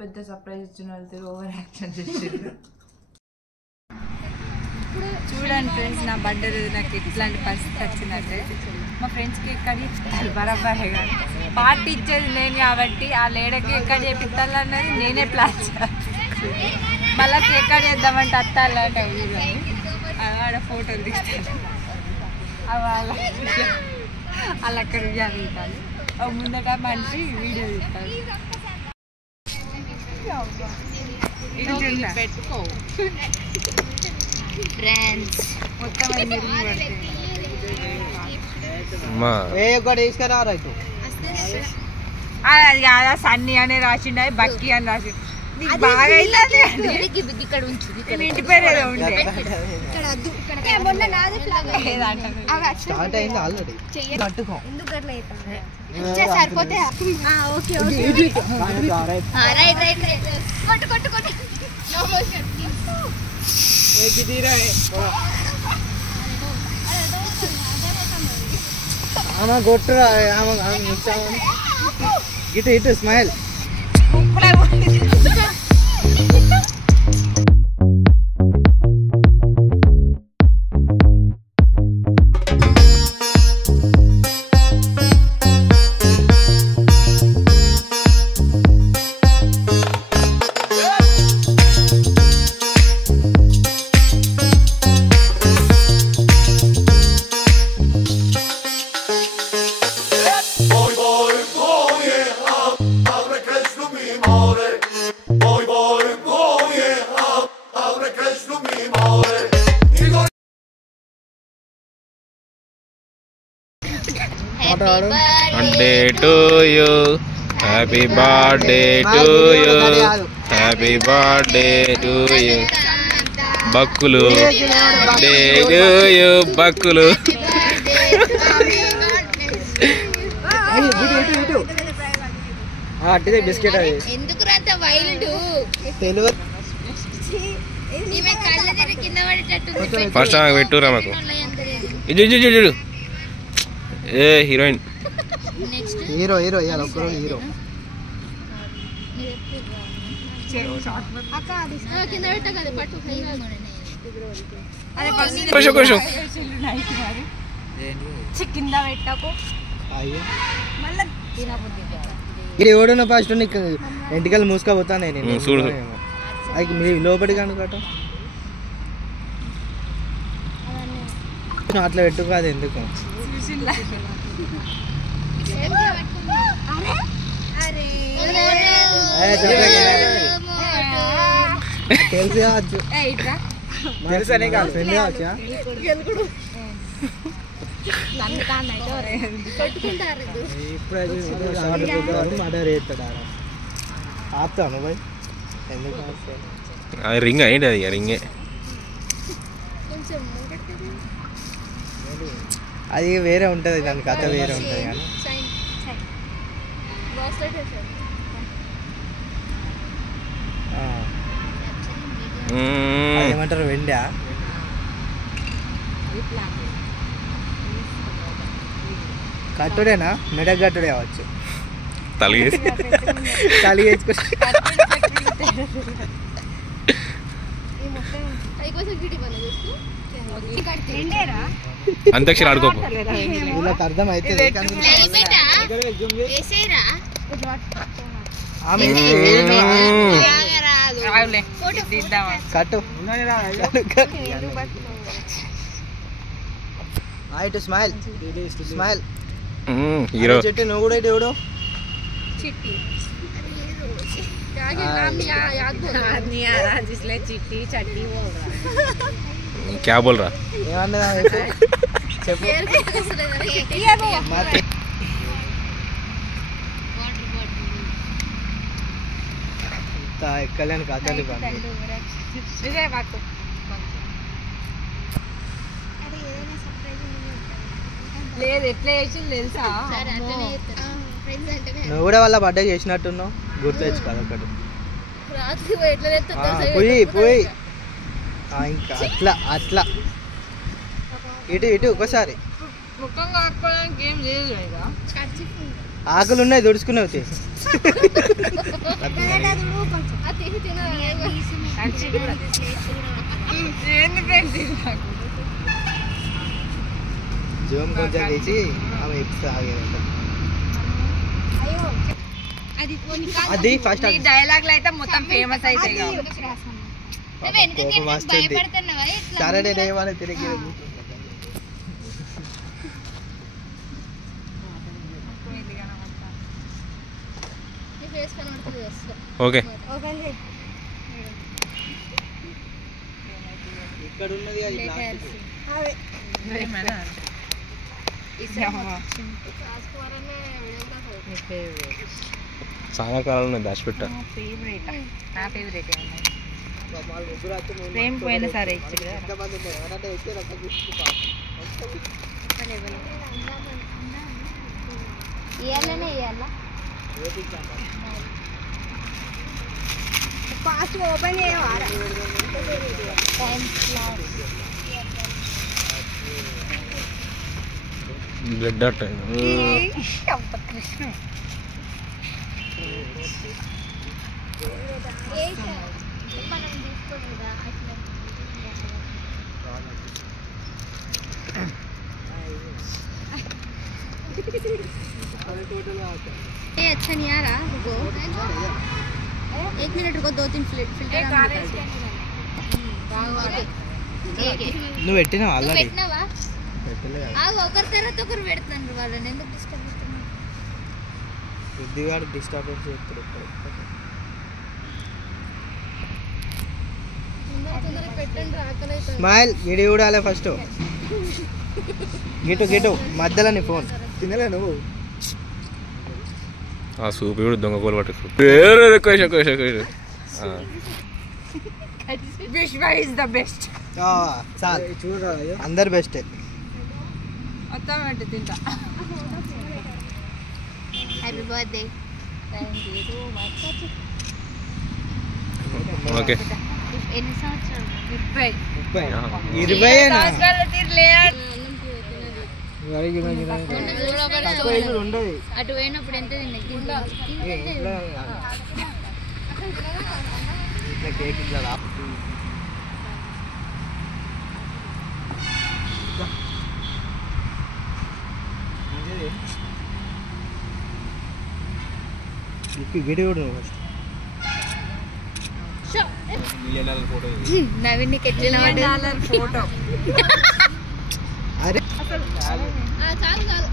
పెద్ద సర్ప్రైజ్ ఇచ్చినట్టు over action చేసారు. చూడండి ఫ్రెండ్స్, నా బర్త్డే రోజు నాకు ఇట్లాంటి పరిస్థితి వచ్చిందంటే మా ఫ్రెండ్స్కి ఎక్కడి బరాబరే కానీ పార్టీ ఇచ్చేది నేను కాబట్టి ఆ లేడకి ఎక్కడ చేపిస్తాలన్నది నేనే ప్లాన్ చేయాలి. మళ్ళీ ఎక్కడ చేద్దామంటే అత్తాలంటే అవి కానీ ఆడ ఫోటోలు తీస్తాను అవి అలా అక్కడ జరుగుతాను. ముందట మనిషి వీడియో తీస్తాను. పెట్టుకో మొత్తం అది కాదా సన్నీ అనే రాసిండు, బక్కి అని రాసిండు. బాగా ఇక్కడ ఇంటి పేరు ఏదో ఉండే సరిపోతే కొట్టురా ఇటు ఇటు smile. Birthday to you, happy birthday to you, happy birthday to you. Bakkulu, birthday to you, Bakkulu. అట్టిదే బిస్కెట్ అది ఎందుకు రాత వైల్డ్ తెలియదు. ఈమె కళ్ళ దగ్గర కింద పడేటట్టు ఫస్ట్ ఆమె పెట్టురా మాకు. ఇడు ఏ హీరోయిన్ హీరో హీరో ఇవాళ ఒక్కరోజు హీరో. కింద పెట్ట కదా పట్టు కింద పెట్టకు ఇది ఎవడున్న ఫస్ట్ నీకు ఎంటికలు మూసుకపోతాను నేను చూడు అది మీ లోపలికి అనుకోట అట్లా పెట్టుకోదు ఎందుకు తెలిసి కావచ్చు తెలుసనే కాదు ఫ్రెండ్ కావచ్చా ఇప్పుడు మర్డర్ చేస్తాడు ఆపుతాను బాయ్ ఎందుకు అది రింగ్ అయింది అది రింగే అది వేరే ఉంటుంది దాని కథ వేరే ఉంటుంది కానీ ఏమంటారు వెండా కట్టుడేనా మెడక్ కట్టుడే కావచ్చు తలి వేసుకుంటే అంతక్షరి ఆడుకోకు వీళ్ళకి అర్థం అవుతుంది కట్టు ఇటు స్మైల్ స్మైల్ హీరో చెట్టు నువ్వు కూడా ఇటు ఎవడు क्या बोल रहा చెప్పు ఎక్కలేని కథలు లేదు ఎట్లా చేసింది తెలుసా. నువ్వు కూడా వాళ్ళ బర్త్డే చేసినట్టున్నావు గుర్తు తెచ్చుకోదు ఒకటి పోయి పోయి ఇంకా అట్లా అట్లా ఇటు ఇటు ఒకసారి ముఖం కాకపోవడానికి ఏం లేదు ఆకులు ఉన్నాయి దుడుచుకున్నావు జోమ్ కొంచెం తెచ్చి ఆమె ఎప్పుడు ఆగేదంట అది ఫస్ట్ డైలాగ్ అయితే మొత్తం ఫేమస్ అవుతాయి సరే నేను ఏమన్నా తిరిగి ఓకే ఇక్కడ ఉన్నది అది చాలా కాలంలో దాచిపెట్టా నా ఫేవరెట్ ప్రేమ్ పోయిన సరే ఇయ్యాలనే ఇయ్యాలా ఫాస్ట్ ఓపెన్ చేయవారా బ్లడ్ అట్ కృష్ణ మనం తీసుకోలేదా అట్లా अच्छा नहीं आ रहा रुको 1 मिनट रुको 2-3 फिल्टर నువ్వు పెట్టినావు ఆల్రెడీ పెట్టినావా ఒకరి తర్వాత ఒకరు పెడుతున్నారు వాళ్ళని ఎందుకు డిస్టర్బ్ చేస్తున్నారు బుద్ధిగాడు డిస్టర్బెన్స్ చేస్తాడు తొందరగా పెట్టండి రాకలైతే స్మైల్ వీడియో చూడాలి ఫస్ట్ గిటు మధ్యలో నీ ఫోన్ తినలే నువ్వు ఆ సూప్ కూడా దొంగ కోలు పట్టుకు వేరే విశ్వ ఇస్ ద బెస్ట్ చాలు చూడరా అందరు బెస్టే మొత్తం పెట్టి తింటా happy birthday thank you so much okay ఎన్ని సంవత్సరాలు 20 ఉండదు అటు పోయినప్పుడు ఎంత తిన్నా కేక్ ఇట్లా వీడియో కూడా ఫస్ట్ నవీన్ నీకు ఎట్లా ఫోటో అరే చాలు చాలు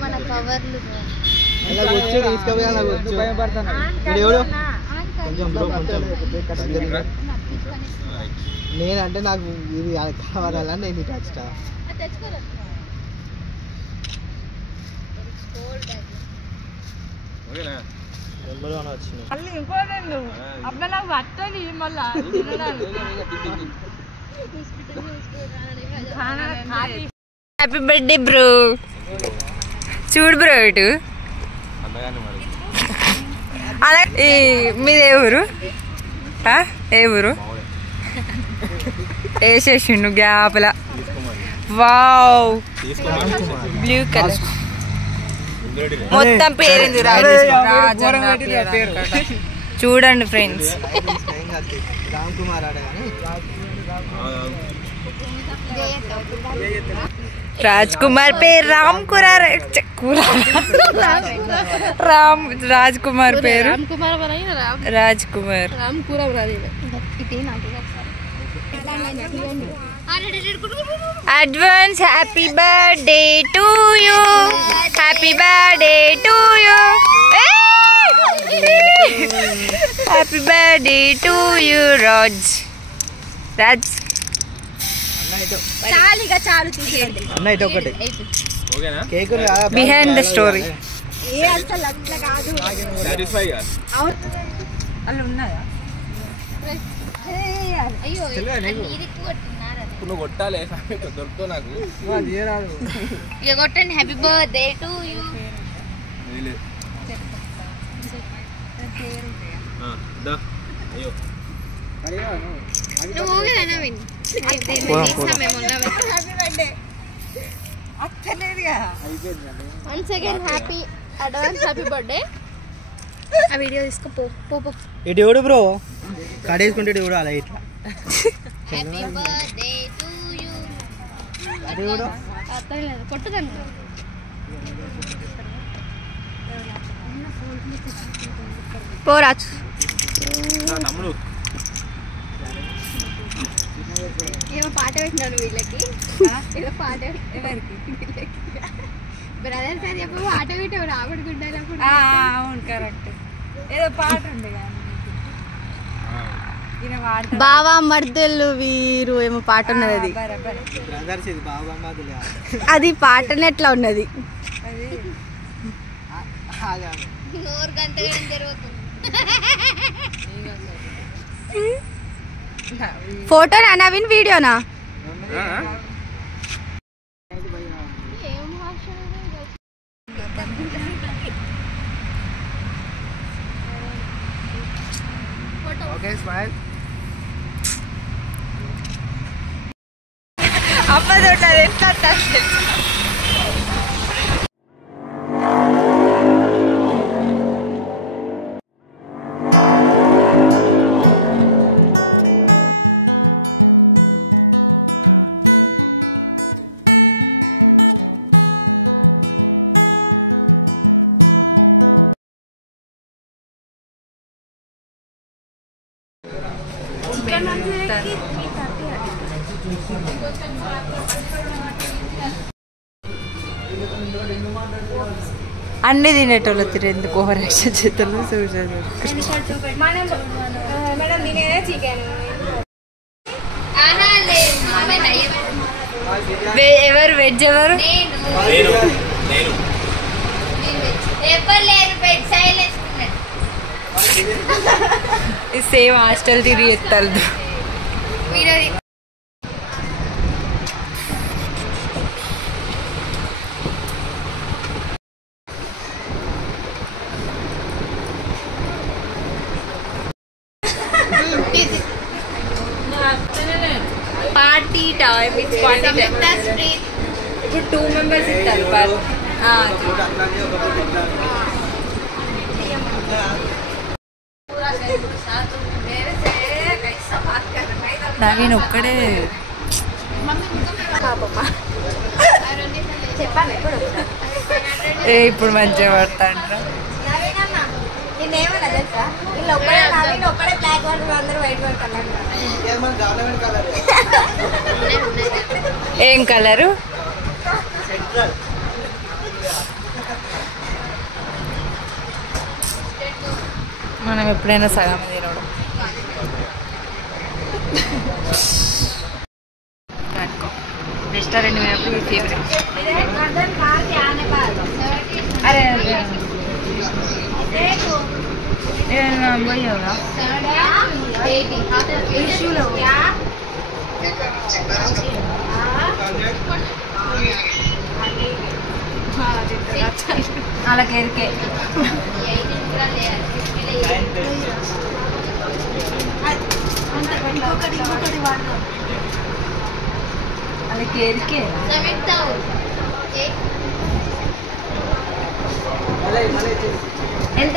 మన కవర్లు అలా వచ్చి తీసుకుపోయి అలా వచ్చి భయపడతాను కొంచెం బ్రో కొంచెం నేనంటే నాకు ఇది కావాలని నేను ఇటు వచ్చా తెచ్చుకోరా వచ్చింది మళ్ళీ ఇంకోదండి అబ్బా నాకు వస్తుంది మళ్ళా హ్యాపీ బర్త్డే బ్రో చూడు బ్రో ఇటు అలా మీది ఏ ఊరు ఏ ఊరు వేసేసిండు గ్యాప్లా వావ్ బ్లూ కలర్ మొత్తం పేరింది చూడండి ఫ్రెండ్స్ రామ్ కుమార్ రాజ్ కుమార్ పేరు రామ్ కుమార్ రాజ్ కుమార్ పేరు Raj Kumar advance happy birthday to you happy birthday to you happy birthday to you Raj అన్న ఇటు ఒకటి కేక్ బిహైండ్ ద స్టోరీ అలా ఉన్నాయా అయ్యో నువ్వు కొట్టాలి దొరుకుతావు నాకు ఇక కొట్టండి హ్యాపీ బర్త్డే టు యూ అయ్యో నువ్వు ఊగదా Naveen once again happy advance happy birthday ఆ వీడియో తీసుకో పో ఇటు ఎవడు బ్రో కడేసుకుంటే ఎవడు అలా ఇట్లా హ్యాపీ బర్త్డే టు యు అది ఎవడు అర్థలేదు కొట్టుదండి పోరాజ్ తమ్ముడు ఏమో పాట పెట్టినాను వీళ్ళకి ఏదో పాట వీళ్ళకి బ్రదర్ సార్ చెప్పు పాట పెట్టావు రాబడుకుంటారు అవును కరెక్ట్ ఏదో పాట ఉంది బావా మర్దెలు వీరు ఏమో పాట ఉన్నది అది బ్రదర్స్ ఇది బాబా మాదులే అది పాటనే ఎట్లా ఉన్నది ఫోటోనా నవీన్ వీడియోనా ఓకే స్మైల్ అప్పదోట ఎట్లా అన్ని తినేటోళ్ళు తిరు ఎందుకు ఓవర్ యాక్షన్ చేతులు చూసారు ఎవరు వెజ్ ఎవరు సేమ్ హాస్టల్ తిరిగి ఎత్తారు పార్టీ టైం ఇప్పుడు 2 members ఇస్తారు నవీన్ ఒక్కడే ఇప్పుడు మంచిగా పడతాంట ఏం కలరు మనం ఎప్పుడైనా సగం తినడం రెస్టారెంట్ పోయినప్పుడు ఫేవరెట్ అరే పోయావురా అలాగే ఎరికే అలాగే ఎరికే ఎంత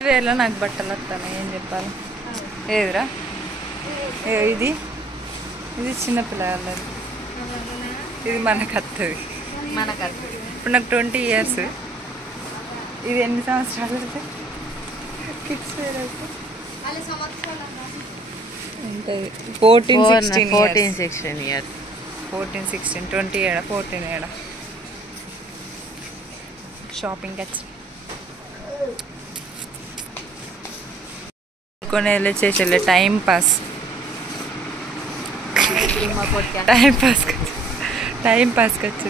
వేలో నాకు బట్టలు వస్తాను ఏం చెప్పాలి ఏదిరా ఇది ఇది చిన్నపిల్లలది ఇది మనకు వస్తుంది ఇప్పుడు నాకు 20 years ఇది ఎన్ని సంవత్సరాలు కిడ్స్ వేర్ అయితే ఉంటుంది 14-16 years 14-16 20 ఏడా 14 ఏడా షాపింగ్ వచ్చి కొన్ని వెళ్ళి చేసేలే టైం పాస్ వచ్చి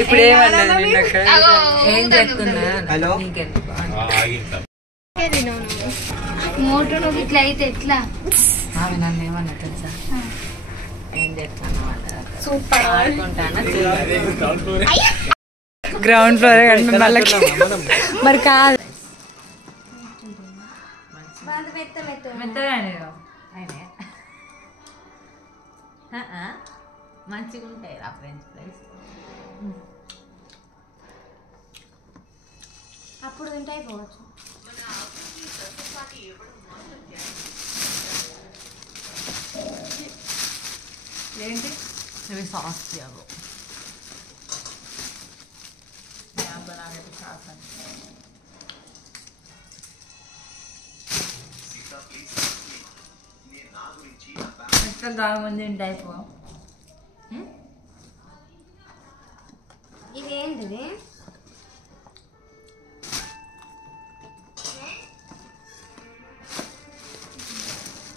ఇప్పుడు ఏమన్నది ఏం చెప్తున్నా మోటో ఇట్లా అయితే ఎట్లా నన్ను ఏమన్నా తెలుసా ఏం చేస్తాను సూపర్ ఆడుకుంటాను గ్రౌండ్ ఫ్లోర్ మరి కాదు మెత్తగానే మంచిగా ఉంటాయి రా ఫ్రెంచ్ ఫ్రైస్ అప్పుడు తింటే అయిపోవచ్చు ఏంటి ఇవి సాస్ చేయాలి बनाने साथ ఎంత బాగుంది టైప్ ఇదేంటిది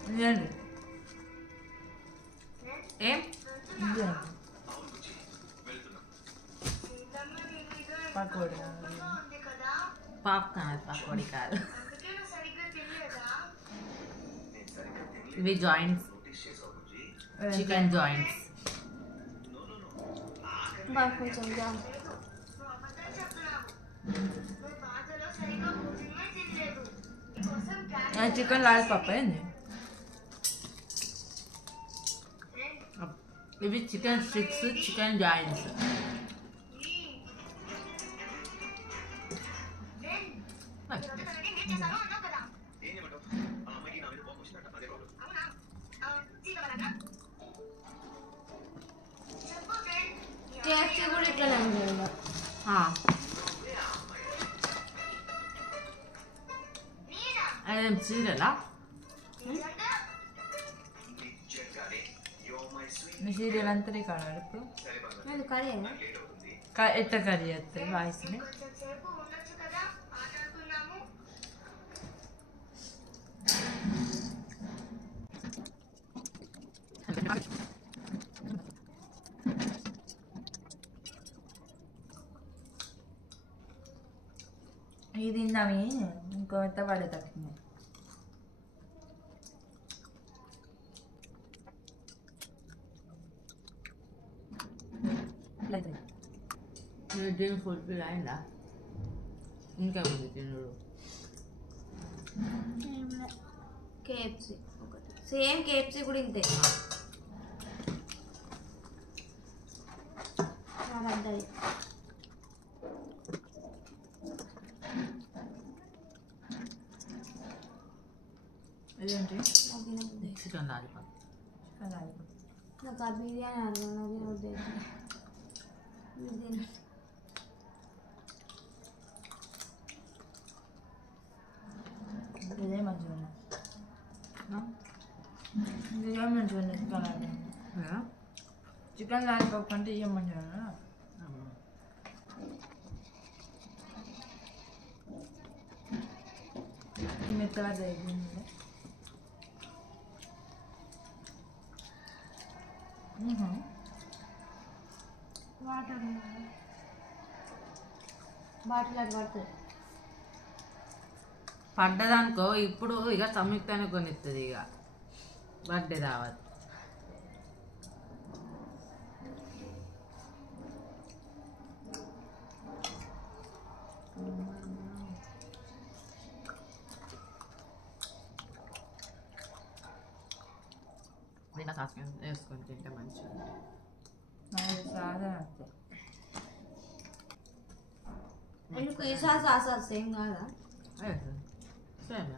ఇదేంటి ఏం పకోడీ పాప్కార్న్ పకోడీ కాదు ఇవి జాయింట్స్ చికెన్ జాయింట్స్ బాగా కొంచెం జామ్ చికెన్ లాలిపాప్ ఏంది ఇవి chicken sticks chicken joints taste కూడా ఇట్లా అదేం సీరియలా మీ సీరియల్ అంతా రికార్డ్ ఇప్పుడు నేను కర్రీనా ఎట్లా కర్రీ చేస్తుంది వాయిస్ని ఇది తిందామి ఇంకో ఎంత పడేటట్టుంది డ్రీమ్ ఫుల్ఫిల్ అయిందా ఇంకా ఉంది తినుడు కేఎఫ్సి ఒకటి సేమ్ కేఎఫ్సి కూడా ఇంతే పడ్డది ఇదేంటి చికెన్ లాలిపాప్ నాకు ఆ బిర్యానీ అడగాలి ఇదే మంచిగా ఉంది ఇదే మంచిగా ఉంది చికెన్ లాలిపాప్ చికెన్ లాలిపాప్ కంటే ఇదే మంచిగా ఉంది మెత్తగా జరిగింది వాటర్ బాటిల్ అది పడుతుంది పడ్డదనుకో ఇప్పుడు ఇక సంయుక్తాన్ని కొనిస్తుంది ఇక బర్త్డే దావత్ నిన్న సాస్ వేసుకొని తింటే మంచిగా సాదా అంతే ఎందుకు ఈ సాస్ ఆ సాస్ సేమ్ కాదా సేమ్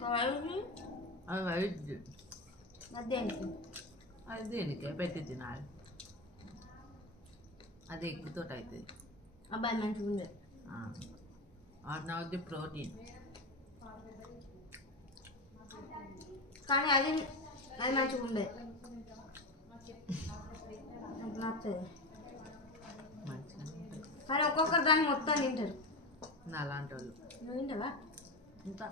కావాలి అది వైట్ మధ్యాహ్నం అది దేనికే పెట్టి తినాలి అది ఎగ్గుతో అవుతుంది అబ్బాయి మంచిగా ఉంది అది ప్రోటీన్ కానీ అది అది మంచిగా ఉండేది నాకు నచ్చదు మంచిగా కానీ ఒక్కొక్కరు దాన్ని మొత్తం తింటారు నా అలాంటి వాళ్ళు నువ్వు తింటావా ఇంకా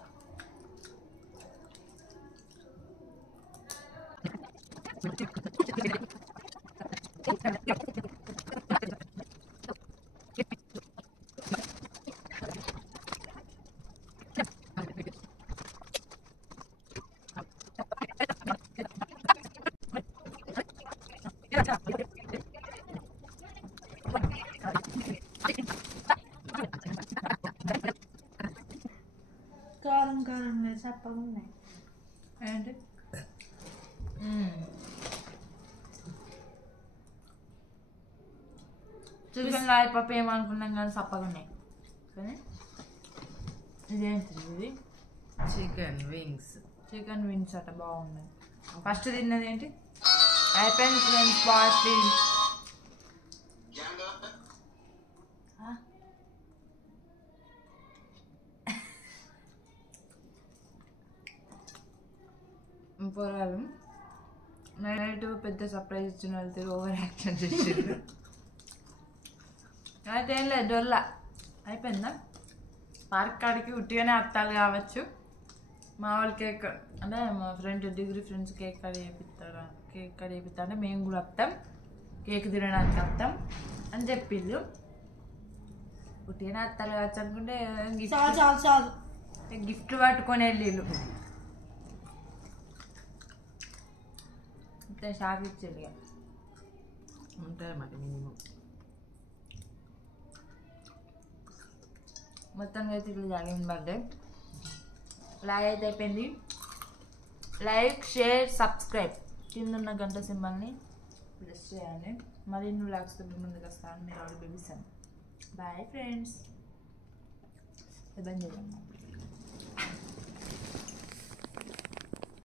కారం కారం చప్పగా ఉన్నాయి ఏంటి చికెన్ లాలిపాప్ ఏమనుకున్నాం కానీ చప్పగా ఉన్నాయి కానీ ఇదేంటి ఇది చికెన్ వింగ్స్ అట బాగున్నాయి ఫస్ట్ తిన్నది ఏంటి అయిపోయింది ఫ్రెండ్స్ పార్టీ పోరాలు నైట్ పెద్ద సర్ప్రైజ్ ఇచ్చిన వెళ్తే ఓవర్ యాక్షన్ చేసారు అయితే ఏం లేదు డొల్లా అయిపోయిందా పార్క్ కాడికి ఉట్టిగానే అత్తాలు కావచ్చు మా వాళ్ళు కేక్ అంటే మా ఫ్రెండ్ డిగ్రీ ఫ్రెండ్స్ కేక్ కడి చేపిస్తారు కేక్ కడి చేపిస్తా అంటే మేము కూడా వస్తాం కేక్ తినడానికి వస్తాం అని చెప్పిండు ఉట్టిగానే అత్తాలు కావచ్చు అనుకుంటే చాలు గిఫ్ట్ పట్టుకొని వెళ్ళిళ్ళు షాక్ ఇచ్చేది ఉంటుంది మాట మినిమం మొత్తంగా అయితే ఇట్లా జరిగింది బర్త్డే లైవ్ అయితే అయిపోయింది లైక్ షేర్ సబ్స్క్రైబ్ కింద ఉన్న గంట సింబల్ని ప్రెస్ చేయండి మరిన్ని వ్లాగ్స్తో ముందుకు వస్తాను మీరు ఆల్రెడీ బేబీసాను బాయ్ ఫ్రెండ్స్ ఇబ్బంది చేయండి